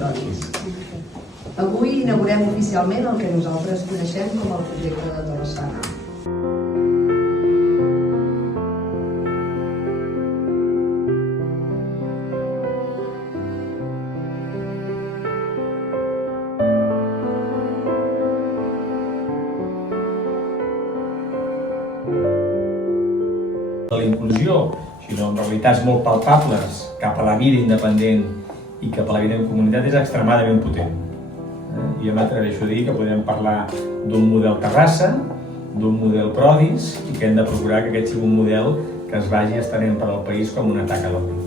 Prodis. Avui inaugurem oficialment el que nosaltres coneixem com el projecte de Torre-sana. De la inclusió, sinó amb realitats molt palpables cap a la vida independent i cap a la vida en comunitat és extremadament potent. Jo m'atreveixo a dir que podem parlar d'un model Terrassa, d'un model Prodis i que hem de procurar que aquest sigui un model que es vagi estenent per al país com una taca d'oli.